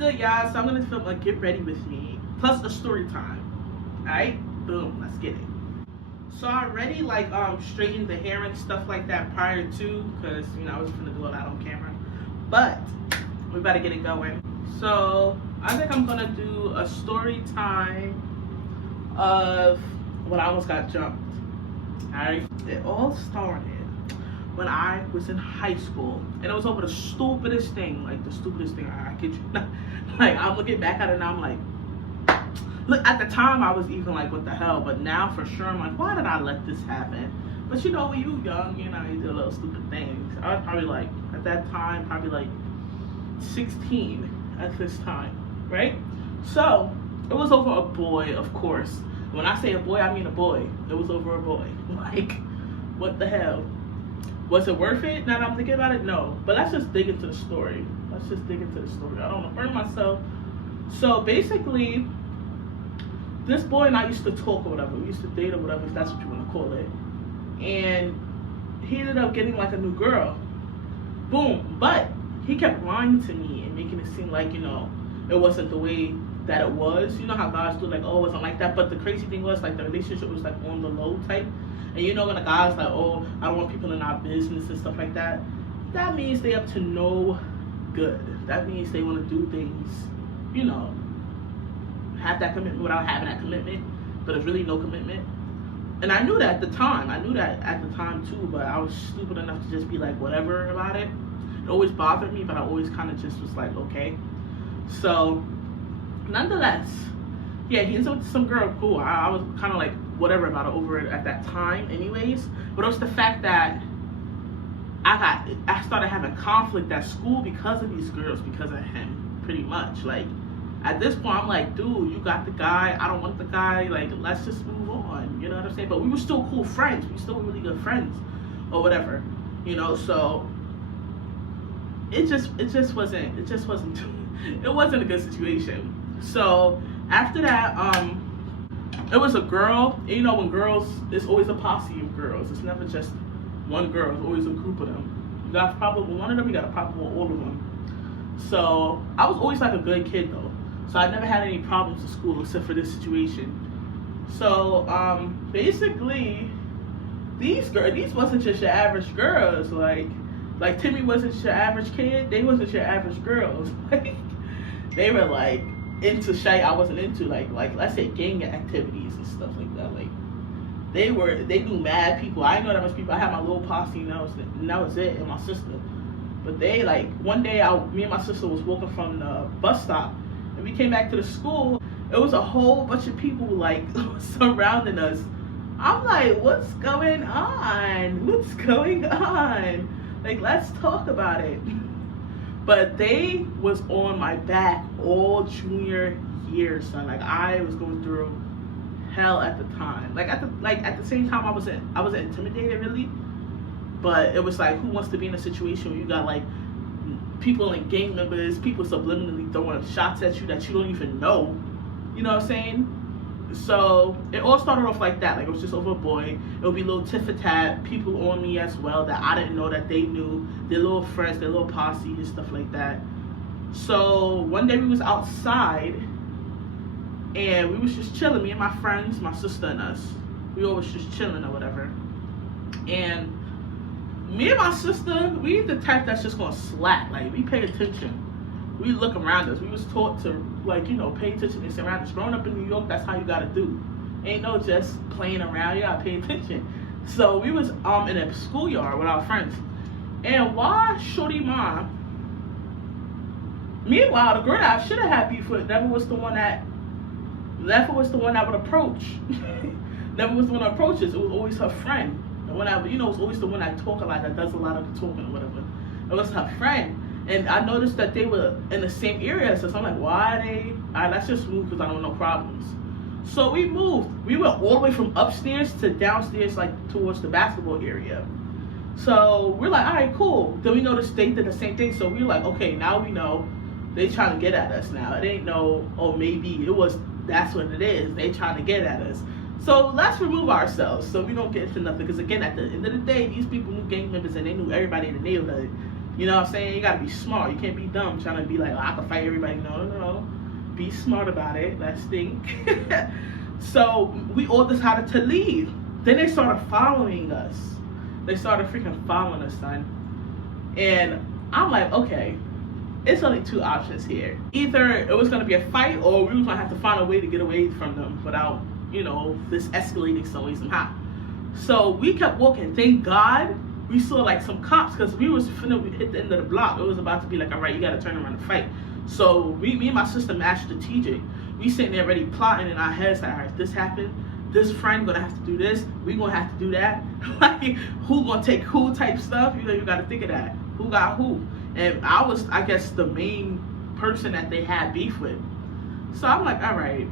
good, y'all? So I'm gonna film a get ready with me plus a story time. Alright? Boom, let's get it. So I already straightened the hair and stuff like that prior to, because I was gonna do all that on camera. But we better get it going. So I think I'm gonna do a story time of when I almost got jumped. Alright? It all started when I was in high school, and it was over the stupidest thing, I kid you not. I'm looking back at it now, I'm like, look, at the time I was even like, what the hell, but now for sure I'm like, why did I let this happen? But when you young, you do little stupid things. I was probably at that time, probably 16 at this time, right? So it was over a boy, of course. When I say a boy, I mean a boy. It was over a boy. What the hell? Was it worth it? Now that I'm thinking about it, no. But let's just dig into the story. I don't want to burn myself. So basically, this boy and I used to talk or whatever. We used to date or whatever, if that's what you want to call it. And he ended up getting a new girl. Boom. But he kept lying to me and making it seem like, it wasn't the way that it was. You know how guys do, oh, it wasn't like that. But the crazy thing was, the relationship was on the low type. And when a guy's oh, I don't want people in our business and stuff like that, that means they up to no good. That means they want to do things, have that commitment without having that commitment, but there's really no commitment. And I knew that at the time. Too, but I was stupid enough to just be whatever about it. It always bothered me, but I always kind of just was okay. So, nonetheless, yeah, he ends up with some girl, cool. I was kind of whatever about it over it at that time anyways. But it was the fact that I started having conflict at school because of these girls, because of him, pretty much. At this point, I'm dude, you got the guy, I don't want the guy, let's just move on, you know what I'm saying? But we were still cool friends, we still really good friends, or whatever, so it wasn't a good situation. So after that, it was a girl. And when girls, it's always a posse of girls. It's never just one girl. It's always a group of them. You got a problem with one of them, you got a problem with all of them. So I was always a good kid though. So I never had any problems at school except for this situation. So basically, these wasn't just your average girls. Like Timmy wasn't your average kid. They wasn't your average girls. They were into shit I wasn't into, let's say gang activities and stuff like that. They knew mad people. I didn't know that much people. I had my little posse and that was it, and my sister. But they one day me and my sister was walking from the bus stop and we came back to the school. It was a whole bunch of people surrounding us. I'm what's going on? Let's talk about it. But they was on my back all junior year, son. I was going through hell at the time. At the same time, I wasn't intimidated really, but it was who wants to be in a situation where you got people and gang members, people subliminally throwing shots at you that you don't even know. You know what I'm saying? So it all started off like that. It was just over a boy. It would be little tit for tat, people on me as well that I didn't know that they knew, their little friends, their little posse and stuff like that. So one day we was outside and we was just chilling, me and my friends, my sister and us. We all was just chilling or whatever. And me and my sister, we the type that's just gonna slack. We pay attention. We look around us. We was taught to pay attention and surround us. Growing up in New York, that's how you gotta do. Ain't no just playing around, you gotta pay attention. So we was in a schoolyard with our friends. And while Shorty Mom, meanwhile the girl that I should have had beef with never was the one that would approach. Never was the one that approaches. It was always her friend. The one that, was always the one that talk a lot, that does a lot of the talking or whatever. It was her friend. And I noticed that they were in the same area, so I'm why are they? Alright, let's just move because I don't want no problems. So we moved. We went all the way from upstairs to downstairs, towards the basketball area. So we're alright, cool. Then we noticed they did the same thing, so we were okay, now we know they trying to get at us now. It ain't no, oh, maybe that's what it is. They trying to get at us. So let's remove ourselves so we don't get into nothing. Because again, at the end of the day, these people knew gang members and they knew everybody in the neighborhood. You know what I'm saying? You gotta be smart. You can't be dumb trying to be like, oh, I can fight everybody. No. Be smart about it. Let's think. So we all decided to leave. Then they started following us. They started freaking following us, son. And I'm like, okay, it's only two options here. Either it was gonna be a fight, or we were gonna have to find a way to get away from them without, this escalating some way somehow. So we kept walking. Thank God we saw like some cops, because we was finna hit the end of the block. It was about to be like, all right, you gotta turn around and fight. So me and my sister matched strategic. We sitting there already plotting in our heads like, all right, this happened. This friend gonna have to do this. We gonna have to do that. Like, who gonna take who type stuff? You gotta think of that. Who got who? And I was, I guess, the main person that they had beef with. So I'm like, all right,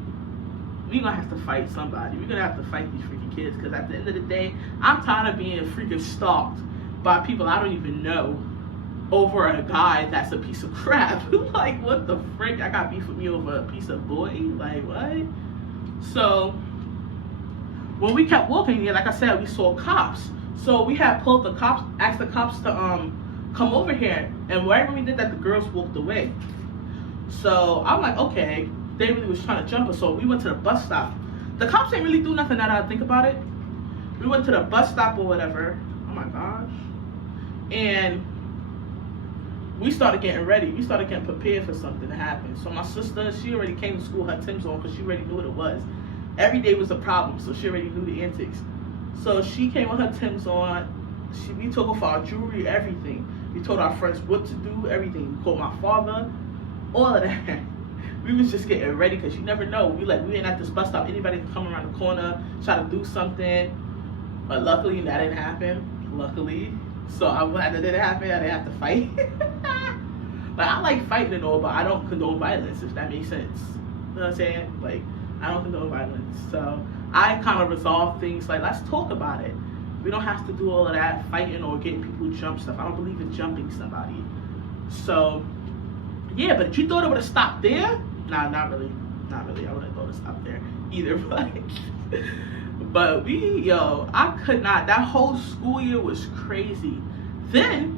we gonna have to fight somebody. We're gonna have to fight these freaking kids, because at the end of the day, I'm tired of being freaking stalked by people I don't even know over a guy that's a piece of crap. Like, what the frick? I got beef with me over a piece of boy? Like, what? So when we kept walking, like I said, we saw cops. So we had pulled the cops, asked the cops to come over here, and right when we did that, the girls walked away. So I'm like, okay, they really was trying to jump us. So we went to the bus stop. The cops didn't really do nothing, now that I think about it. We went to the bus stop or whatever. Oh my gosh. And we started getting ready. We started getting prepared for something to happen. So my sister, she already came to school, her Tim's on, because she already knew what it was. Every day was a problem, so she already knew the antics. So she came with her Tim's on. We took off our jewelry, everything. We told our friends what to do, everything. We called my father, all of that. We was just getting ready, because you never know. We ain't at this bus stop. Anybody can come around the corner, try to do something. But luckily, that didn't happen. Luckily. So I'm glad that didn't happen. I didn't have to fight. Like, I like fighting and all, but I don't condone violence, if that makes sense. You know what I'm saying? Like, I don't condone violence. So I kind of resolve things like, let's talk about it. We don't have to do all of that fighting or getting people to jump stuff. I don't believe in jumping somebody. So, yeah, but if you thought it would have stopped there, nah, not really. Not really. I wouldn't have thought it stopped there either. But I could not. That whole school year was crazy. Then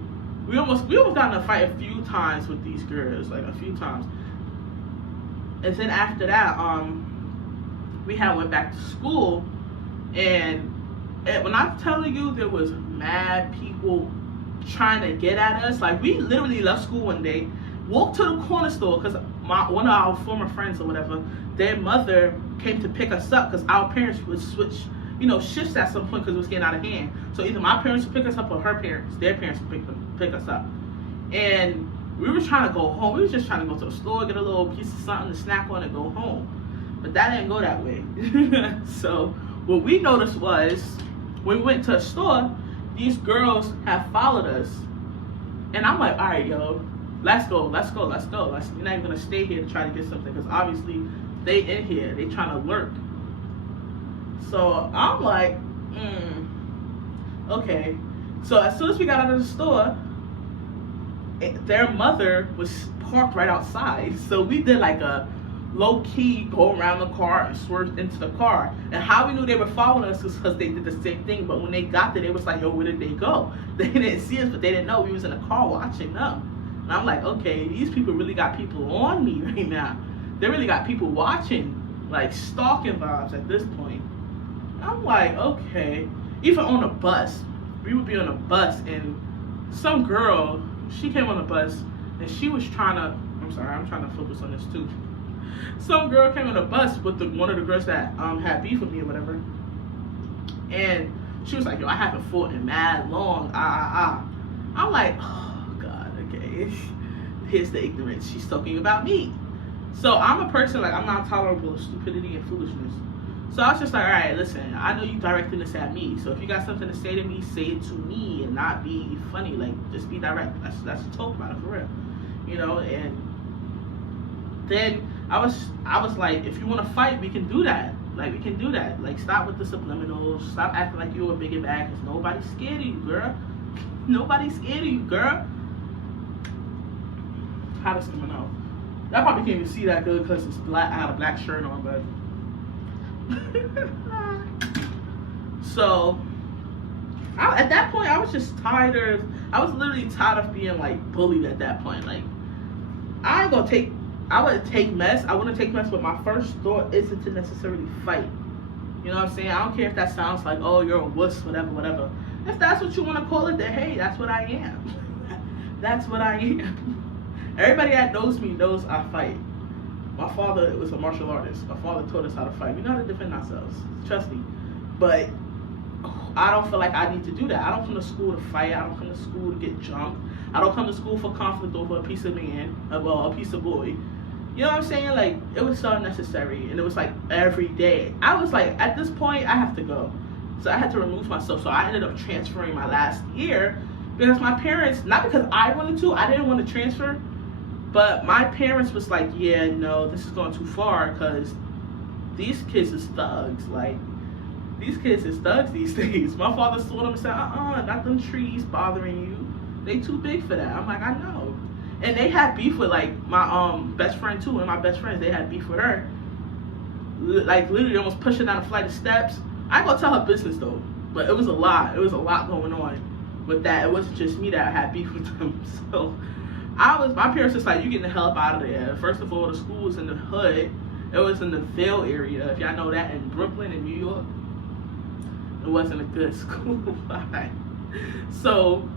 we almost got in a fight a few times with these girls, like a few times. And then after that, we went back to school, and when I'm telling you, there was mad people trying to get at us. Like, we literally left school one day, walked to the corner store, because one of our former friends or whatever, their mother came to pick us up, because our parents would switch, shifts at some point, because it was getting out of hand. So either my parents would pick us up, or their parents would pick us up. And we were trying to go home. We were just trying to go to the store, get a little piece of something to snack on, and go home. But that didn't go that way. So what we noticed was, when we went to a store, these girls have followed us. And I'm like, all right, yo, let's go. We're not even gonna stay here to try to get something, because obviously they in here, they trying to lurk. So I'm like, okay. So as soon as we got out of the store, their mother was parked right outside. So we did like a low-key go around the car and swerved into the car. And how we knew they were following us was because they did the same thing. But when they got there, they was like, yo, where did they go? They didn't see us, but they didn't know we was in the car watching them. And I'm like, okay, these people really got people on me right now. They really got people watching, like stalking vibes at this point. I'm like, okay. Even on a bus, we would be on a bus, and some girl, she came on the bus, and she was trying to, I'm trying to focus on this too. Some girl came on the bus with one of the girls that had beef with me or whatever, and she was like, yo, I haven't fought in mad long, I'm like, oh God, okay, here's the ignorance. She's talking about me. So I'm a person, like, I'm not tolerable of stupidity and foolishness. So I was just like, all right, listen, I know you directing this at me, so if you got something to say to me, say it to me and not be funny. Like, just be direct. Let's talk about it for real, And then I was like, if you want to fight, we can do that. Like, we can do that. Like, stop with the subliminals. Stop acting like you're a big and bad, because nobody's scared of you, girl. Nobody's scared of you, girl. How does someone know? I probably can't even see that good because it's black. I had a black shirt on, but. So at that point, I was just tired of I was literally tired of being like bullied at that point. Like, I wouldn't take mess. I wouldn't take mess, but my first thought isn't to necessarily fight. You know what I'm saying? I don't care if that sounds like, oh, you're a wuss, whatever. If that's what you want to call it, then hey, that's what I am. That's what I am. Everybody that knows me knows I fight. My father was a martial artist. My father taught us how to fight. We know how to defend ourselves. Trust me. But I don't feel like I need to do that. I don't come to school to fight. I don't come to school to get jumped. I don't come to school for conflict over a piece of man, well, a piece of boy. You know what I'm saying? Like, it was so unnecessary, and it was like every day. I was like, at this point, I have to go. So I had to remove myself. So I ended up transferring my last year because my parents, not because I wanted to, I didn't want to transfer, but my parents was like, yeah, no, this is going too far because these kids is thugs. Like, these kids is thugs these days. My father saw them and said, not them trees bothering you. They too big for that. I'm like, I know. And they had beef with, like, my best friend too, and my best friends, they had beef with her. Like, literally almost pushing down a flight of steps. I ain't gonna tell her business though, but it was a lot. It was a lot going on with that. It wasn't just me that had beef with them. So my parents was like, you getting the hell up out of there. First of all, the school was in the hood. It was in the Ville area, if y'all know that, in Brooklyn in New York. It wasn't a good school. So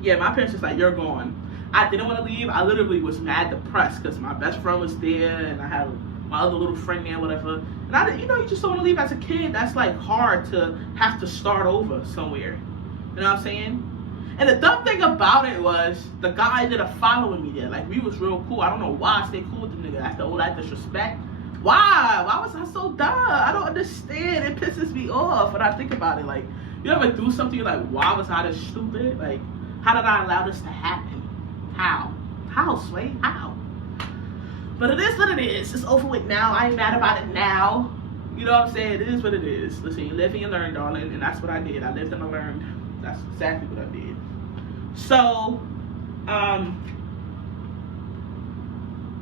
yeah, my parents was like, you're gone. I didn't want to leave. I literally was mad depressed because my best friend was there and I had my other little friend there, whatever. And you just don't want to leave as a kid. That's like hard to have to start over somewhere. You know what I'm saying? And the dumb thing about it was the guy ended up following me there. Like, we was real cool. I don't know why I stayed cool with the nigga after all that disrespect. Why? Why was I so dumb? I don't understand. It pisses me off when I think about it. Like, you ever do something, you're like, why was I this stupid? Like, how did I allow this to happen? How, Sway? How? But it is what it is. It's over with now. I ain't mad about it now. You know what I'm saying? It is what it is. Listen, you live and you learn, darling, and that's what I did. I lived and I learned. That's exactly what I did. So,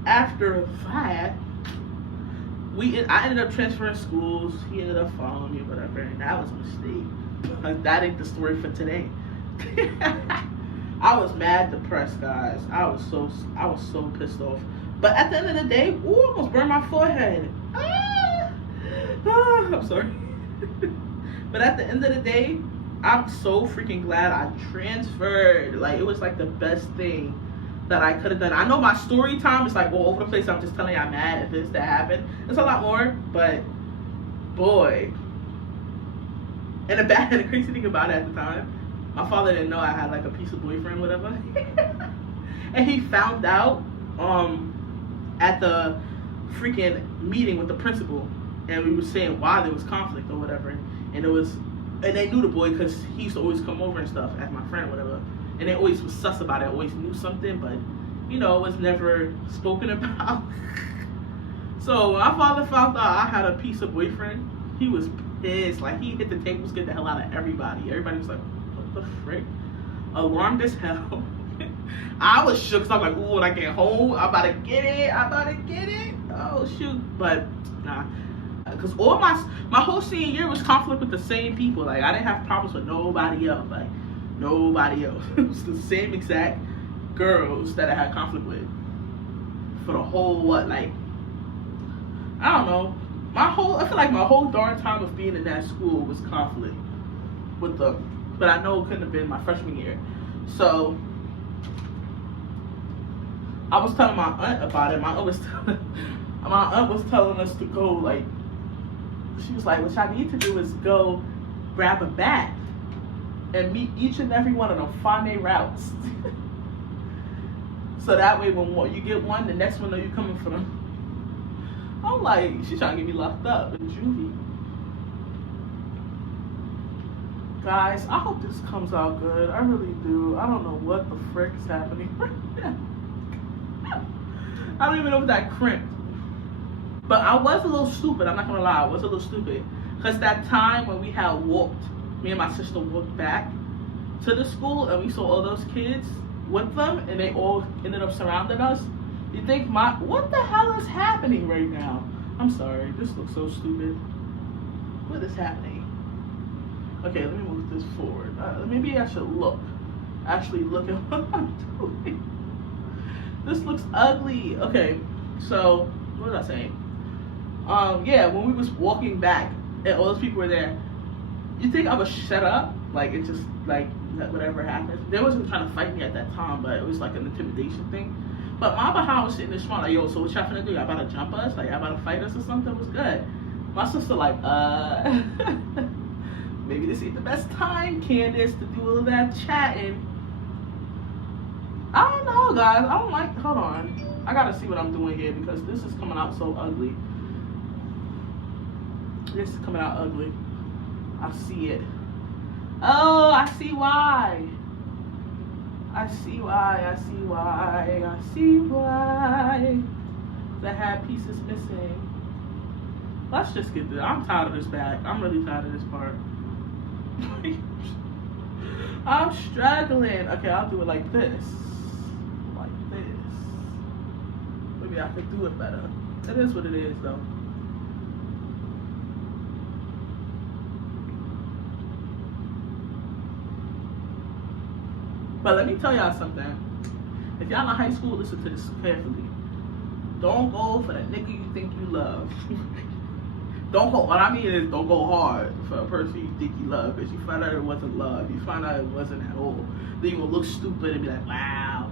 after that, I ended up transferring schools. He ended up following me, whatever, and that was a mistake. But that ain't the story for today. I was mad depressed, guys. I was so pissed off. But at the end of the day, I almost burned my forehead. I'm sorry. But at the end of the day, I'm so freaking glad I transferred. Like, it was like the best thing that I could have done. I know my story time is like all over the place. I'm just telling you I'm mad at this that happened. It's a lot more, but boy. And the crazy thing about it at the time, my father didn't know I had like a piece of boyfriend, whatever. And he found out at the freaking meeting with the principal, and we were saying why there was conflict or whatever, and they knew the boy because he used to always come over and stuff as my friend, whatever, and they always was sus about it, always knew something, but it was never spoken about. So when my father found out I had a piece of boyfriend, he was pissed. Like, he hit the table, scared the hell out of everybody. Everybody was like, what the frick? Alarmed as hell. I was shook because I'm like, ooh, when I get home, I'm about to get it. Oh, shoot. But, nah. Because all my whole senior year was conflict with the same people. Like, I didn't have problems with nobody else. Like, nobody else. It was the same exact girls that I had conflict with. For the whole, I don't know. I feel like my whole darn time of being in that school was conflict with them. But I know it couldn't have been my freshman year. So, I was telling my aunt about it. My aunt was telling us to go, like, she was like, what y'all need to do is go grab a bat and meet each and every one of them, find their routes. So that way when you get one, the next one know you coming for them. I'm like, she's trying to get me locked up in juvie. Guys, I hope this comes out good. I really do. I don't know what the frick is happening right now. I don't even know if that crimped. But I was a little stupid. I'm not going to lie. I was a little stupid. Because that time when we had walked, me and my sister walked back to the school and we saw all those kids with them and they all ended up surrounding us. You think, what the hell is happening right now? I'm sorry. This looks so stupid. What is happening? Okay, let me move this forward. Maybe I should look. actually look at what I'm doing. This looks ugly. Okay, so what was I saying? Yeah, when we was walking back and all those people were there, you think I would shut up? Like, it just, like, whatever happens. They wasn't trying to fight me at that time, but it was like an intimidation thing. But my behind was sitting there smart, like, yo, so what y'all finna do? Y'all about to jump us? Like, y'all about to fight us or something? It was good. My sister like, maybe this ain't the best time, Candace, to do all of that chatting. I don't know, guys. I don't like, hold on. I gotta see what I'm doing here because this is coming out so ugly. This is coming out ugly. I see it. Oh, I see why. I see why. I see why. I see why. The hat piece is missing. Let's just get this. I'm tired of this back. I'm really tired of this part. I'm struggling. Okay, I'll do it like this. Like this. Maybe I could do it better. It is what it is, though. But let me tell y'all something. If y'all in high school, listen to this carefully. Don't go for the nigga you think you love. Don't go, what I mean is don't go hard for a person you think you love, because you find out it wasn't love. You find out it wasn't at all. Then you will look stupid and be like, wow.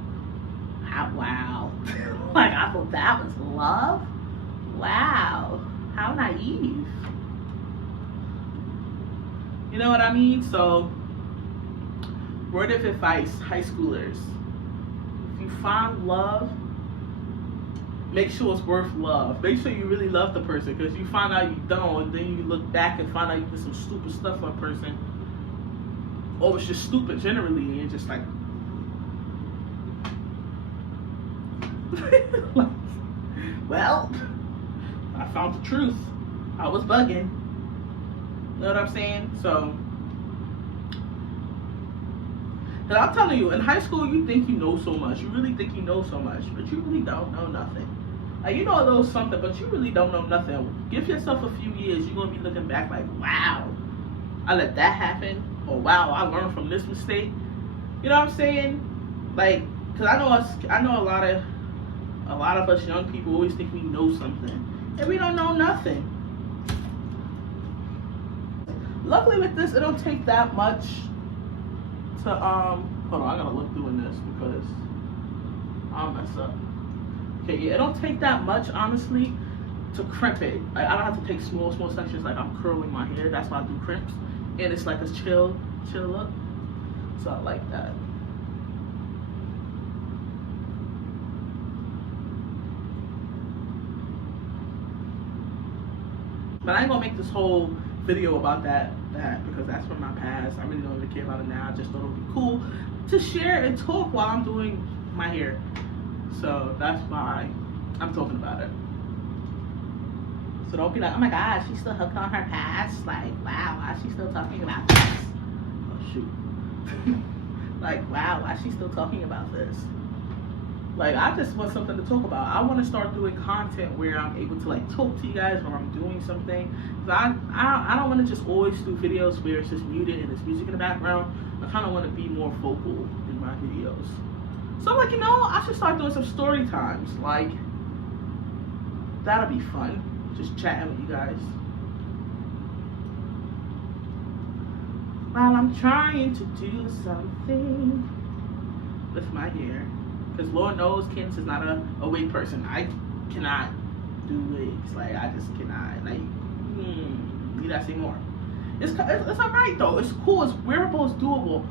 Wow. Like, I thought that was love? Wow. How naive. You know what I mean? So, word of advice, high schoolers. If you find love, make sure it's worth love. Make sure you really love the person, because you find out you don't, and then you look back and find out you did some stupid stuff for a person, or it's just stupid generally, and you're just like, well, I found the truth. I was bugging. You know what I'm saying? So, and I'm telling you, in high school, you think you know so much. You really think you know so much, but you really don't know nothing. Like, you know a little something, but you really don't know nothing. Give yourself a few years, you're going to be looking back like, wow, I let that happen. Or, wow, I learned from this mistake. You know what I'm saying? Like, because I know a lot of us young people always think we know something. And we don't know nothing. Luckily with this, it don't take that much to, hold on, I gotta look doing this because I'll mess up. Okay, yeah, it don't take that much, honestly, to crimp it. I don't have to take small sections like I'm curling my hair. That's why I do crimps. And it's like a chill look. So I like that. But I ain't gonna make this whole video about that because that's from my past. I really don't really care about it now. I just thought it would be cool to share and talk while I'm doing my hair. So that's why I'm talking about it. So don't be like, oh my gosh, she's still hooked on her past. Like, wow, why is she still talking about this? Oh shoot. Like, wow, why is she still talking about this? Like, I just want something to talk about. I want to start doing content where I'm able to like talk to you guys when I'm doing something. Cause I don't want to just always do videos where it's just muted and there's music in the background. I kind of want to be more vocal in my videos. So like, you know, I should start doing some story times. Like, that'll be fun. Just chatting with you guys. While I'm trying to do something with my hair. Because Lord knows Candace is not a wig person. I cannot do wigs. Like, I just cannot. Like, need I say more? It's alright though. It's cool. It's wearable. It's doable.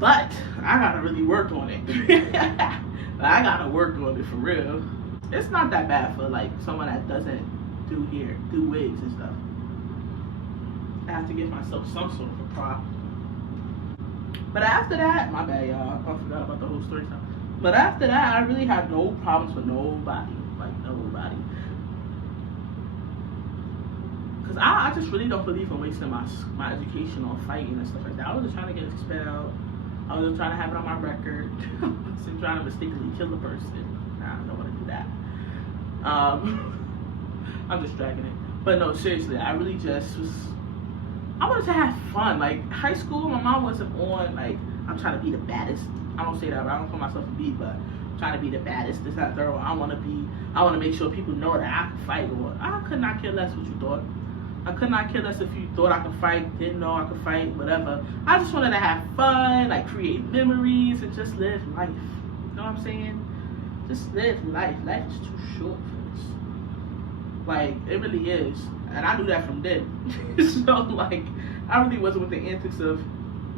But I gotta really work on it. I gotta work on it for real. It's not that bad for like someone that doesn't do wigs and stuff. I have to give myself some sort of a prop. But after that, my bad y'all. I forgot about the whole story stuff. But after that, I really had no problems with nobody. Like, nobody. Because I just really don't believe in wasting my education on fighting and stuff like that. I was just trying to get expelled. I was just trying to have it on my record. I wasn't trying to mistakenly kill the person. Nah, I don't want to do that. I'm just dragging it. But no, seriously, I really just was... I wanted to have fun. Like, high school, my mom wasn't on, like, I'm trying to be the baddest. I don't say that, I don't call myself a B, but I'm trying to be the baddest, this, that, third. I want to make sure people know that I can fight, or I could not care less what you thought. I could not care less if you thought I could fight, didn't know I could fight, whatever. I just wanted to have fun, like create memories, and just live life. You know what I'm saying? Just live life. Life is too short for this. Like, it really is. And I knew that from then. So, like, I really wasn't with the antics of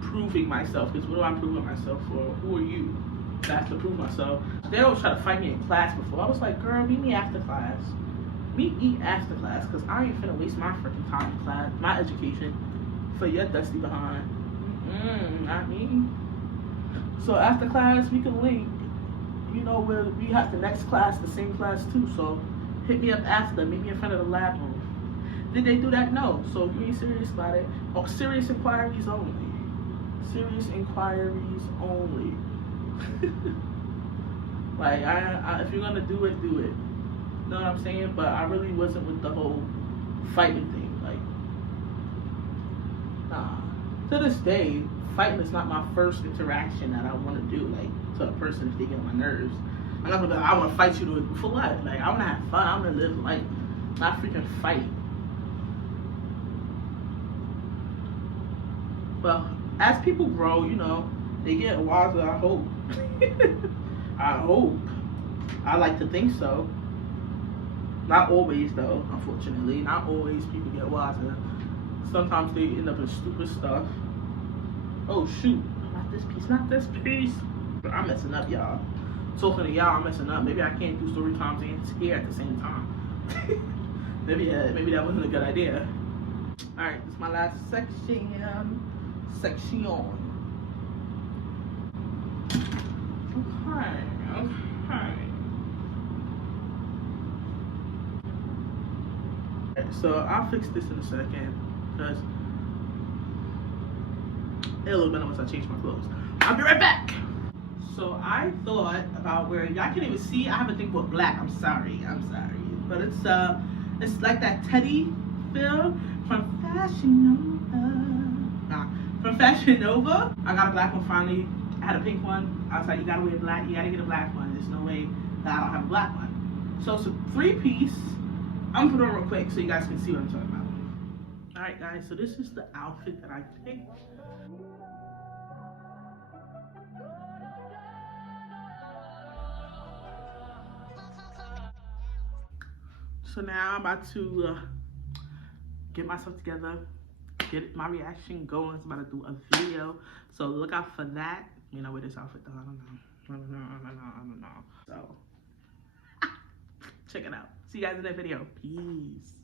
proving myself. Because what do I prove myself for? Who are you? I have to prove myself. They always try to fight me in class before. I was like, girl, meet me after class. Meet me after class. Because I ain't finna waste my freaking time in class, my education, for your dusty behind. Not me. So after class, we can link. You know, we have the next class, the same class too. So hit me up after. Meet me in front of the lab room. Did they do that? No. So if you ain't serious about it, or serious inquiries only. Serious inquiries only. Like, if you're gonna do it, do it. You know what I'm saying? But I really wasn't with the whole fighting thing. Like, nah. To this day, fighting is not my first interaction that I want to do. Like, to a person if they get on my nerves. I'm not gonna be like, I want to fight you for what? Like, I want to have fun. I want to live life, not freaking fight. Well, as people grow, you know, they get wiser, I hope. I hope. I like to think so. Not always, though, unfortunately. Not always people get wiser. Sometimes they end up in stupid stuff. Oh, shoot. Not this piece, not this piece. I'm messing up, y'all. Talking to y'all, I'm messing up. Maybe I can't do story times and here at the same time. maybe that wasn't a good idea. Alright, this is my last section. Okay. So I'll fix this in a second, because in a little bit once I change my clothes. I'll be right back. So I thought about wearing, y'all can't even see, I have a thing called black. I'm sorry. But it's like that Teddy feel from Fashion Nova. From Fashion Nova. I got a black one finally. I had a pink one. I was like, you gotta wear black, you gotta get a black one. There's no way that I don't have a black one. So it's a 3-piece. I'm gonna put it on real quick so you guys can see what I'm talking about. Alright guys, so this is the outfit that I picked. So now I'm about to get myself together, get my reaction going. I'm about to do a video, so look out for that. You know, with this outfit though, I don't know. So check it out. See you guys in that video. Peace.